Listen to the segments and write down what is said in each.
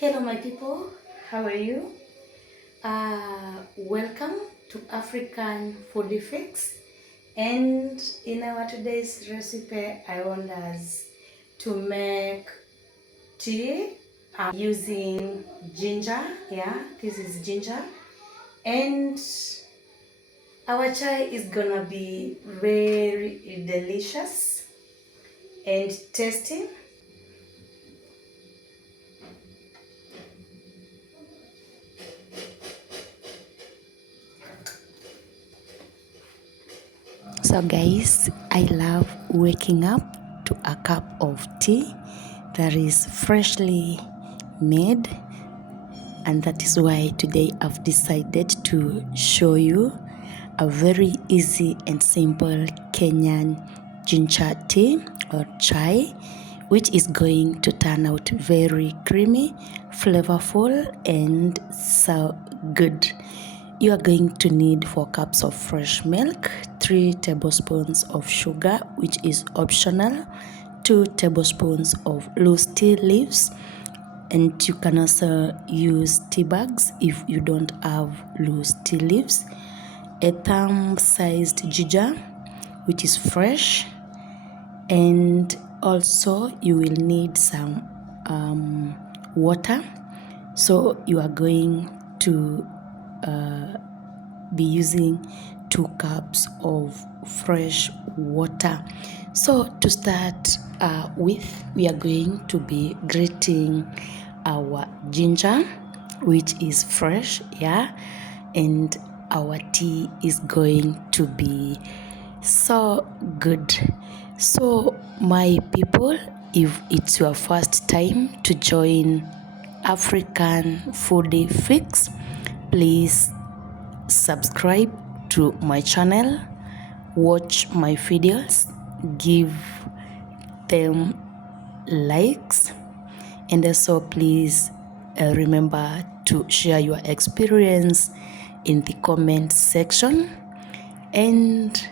Hello my people, how are you? Welcome to African Foodie Fix. And in our today's recipe, I want us to make tea using ginger. Yeah, this is ginger. And our chai is gonna be very delicious and tasty. So guys, I love waking up to a cup of tea that is freshly made, and that is why today I've decided to show you a very easy and simple Kenyan ginger tea or chai, which is going to turn out very creamy, flavorful, and so good. You are going to need 4 cups of fresh milk, 3 tablespoons of sugar, which is optional, 2 tablespoons of loose tea leaves, and you can also use tea bags if you don't have loose tea leaves, a thumb-sized ginger, which is fresh, and also you will need some water. So you are going to be using 2 cups of fresh water. So to start with, we are going to be grating our ginger, which is fresh, yeah, and our tea is going to be so good. So my people, if it's your first time to join African Foodie Fix, please subscribe to my channel, watch my videos, give them likes, and also please remember to share your experience in the comment section, and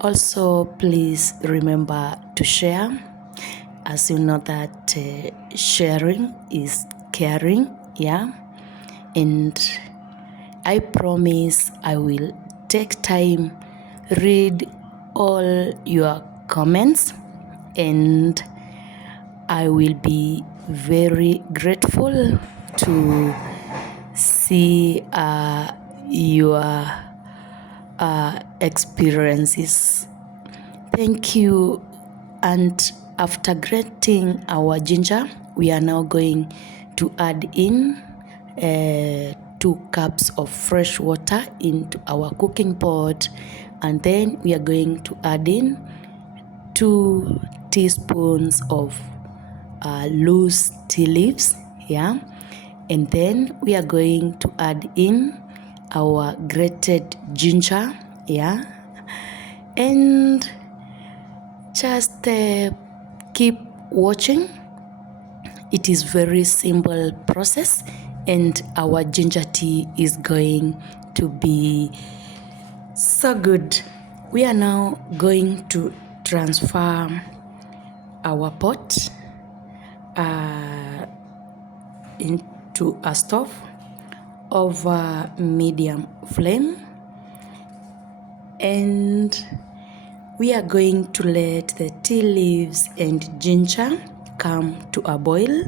also please remember to share, as you know that sharing is caring, yeah. And I promise I will take time, read all your comments, and I will be very grateful to see your experiences. Thank you. And after grating our ginger, we are now going to add in 2 cups of fresh water into our cooking pot, and then we are going to add in 2 teaspoons of loose tea leaves, yeah, and then we are going to add in our grated ginger, yeah, and just keep watching. It is very simple process, and our ginger tea is going to be so good. We are now going to transfer our pot into a stove over medium flame, and we are going to let the tea leaves and ginger come to a boil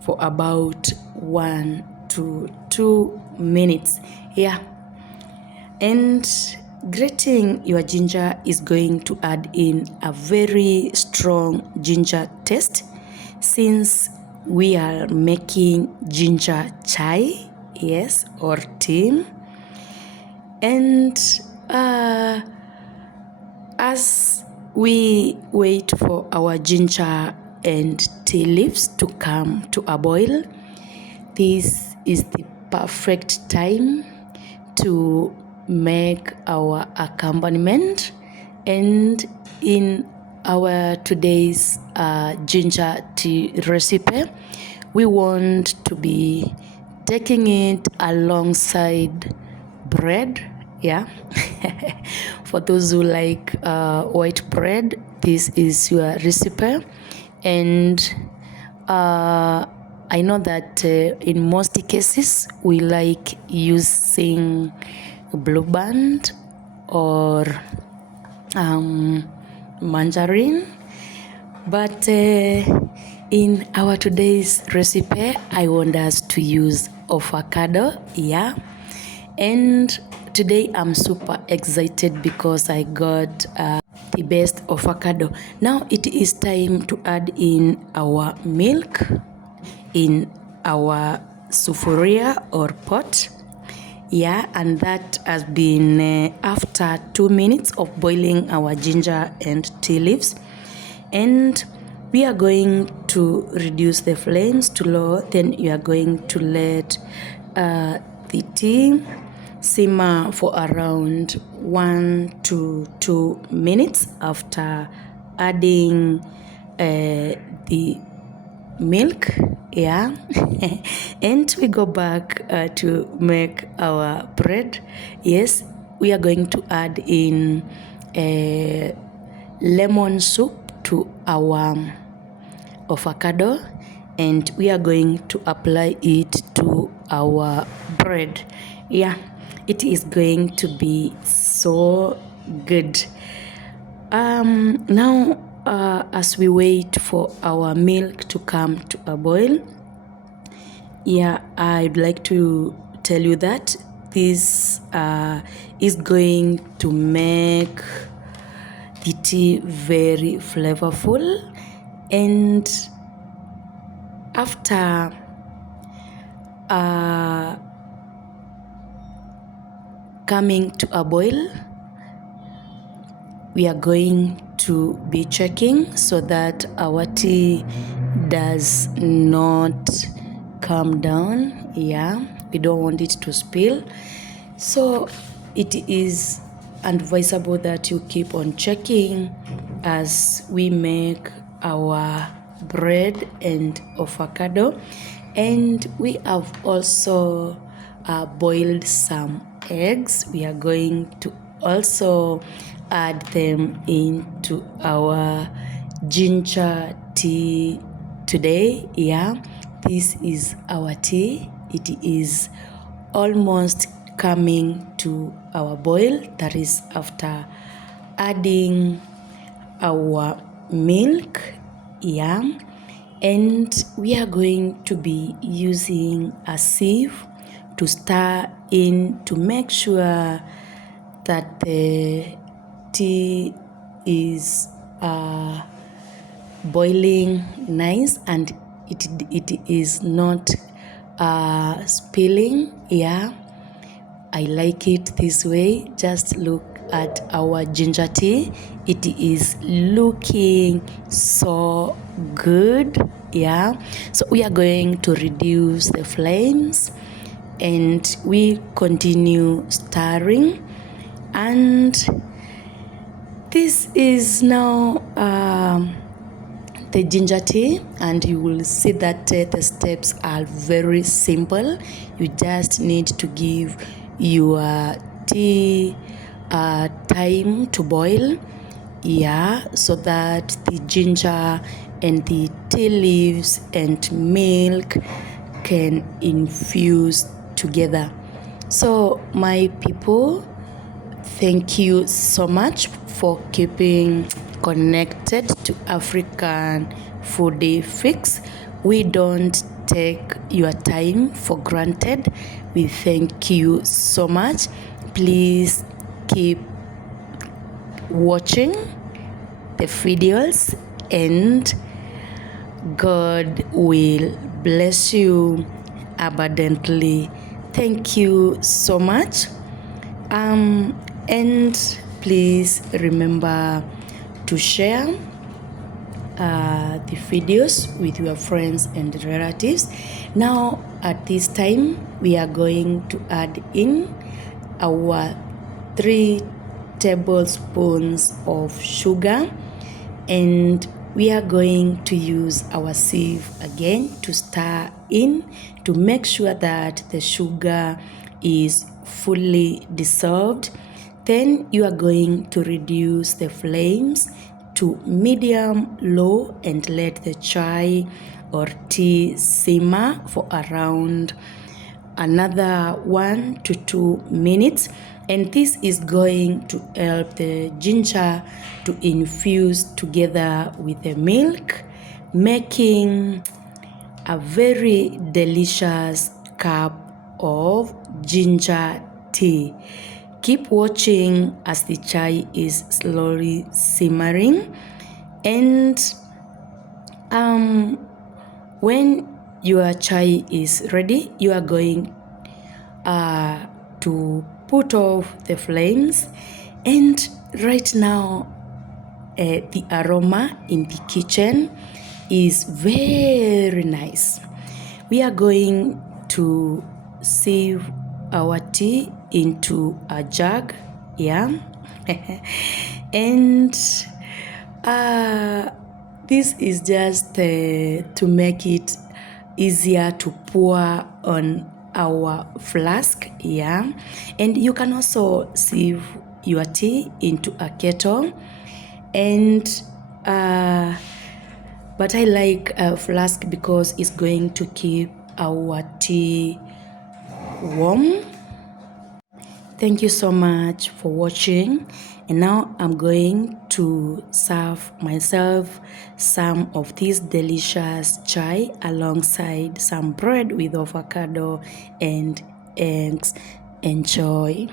for about 1 to 2 minutes. Yeah, and grating your ginger is going to add in a very strong ginger taste, since we are making ginger chai, yes, or tea. And as we wait for our ginger and tea leaves to come to a boil, this is the perfect time to make our accompaniment. And in our today's ginger tea recipe, we want to be taking it alongside bread, yeah. For those who like white bread, this is your recipe. And I know that in most cases we like using Blue Band or margarine, but in our today's recipe I want us to use avocado, yeah. And today I'm super excited because I got the best avocado. Now it is time to add in our milk in our sufuria or pot. Yeah, and that has been after 2 minutes of boiling our ginger and tea leaves. And we are going to reduce the flames to low. Then you are going to let the tea simmer for around 1 to 2 minutes after adding the milk, yeah. And we go back to make our bread. Yes, we are going to add in lemon soup to our avocado, and we are going to apply it to our bread. Yeah, it is going to be so good. Now as we wait for our milk to come to a boil, yeah, I'd like to tell you that this is going to make the tea very flavorful. And after coming to a boil, we are going to be checking so that our tea does not come down. Yeah, we don't want it to spill. So it is advisable that you keep on checking as we make our bread and avocado. And we have also boiled some eggs. We are going to also add them into our ginger tea today. Yeah, this is our tea. It is almost coming to our boil. That is after adding our milk. Yeah, and we are going to be using a sieve to stir in to make sure that the tea is boiling nice and it is not spilling. Yeah, I like it this way. Just look at our ginger tea. It is looking so good. Yeah, so we are going to reduce the flames and we continue stirring. And this is now the ginger tea, and you will see that the steps are very simple. You just need to give your tea time to boil, yeah, so that the ginger and the tea leaves and milk can infuse together. So my people, thank you so much for keeping connected to African Foodie Fix. We don't take your time for granted. We thank you so much. Please keep watching the videos and God will bless you abundantly. Thank you so much. And please remember to share the videos with your friends and relatives. Now at this time we are going to add in our 3 tablespoons of sugar, and we are going to use our sieve again to stir in to make sure that the sugar is fully dissolved. Then you are going to reduce the flames to medium low and let the chai or tea simmer for around another 1 to 2 minutes, and this is going to help the ginger to infuse together with the milk, making a very delicious cup of ginger tea. Keep watching as the chai is slowly simmering, and when your chai is ready, you are going to put off the flames. And right now the aroma in the kitchen is very nice. We are going to sieve our tea into a jug, yeah. And this is just to make it easier to pour on our flask, yeah. And you can also sieve your tea into a kettle, and but I like a flask because it's going to keep our tea warm. Thank you so much for watching, and now I'm going to serve myself some of this delicious chai alongside some bread with avocado and eggs. Enjoy.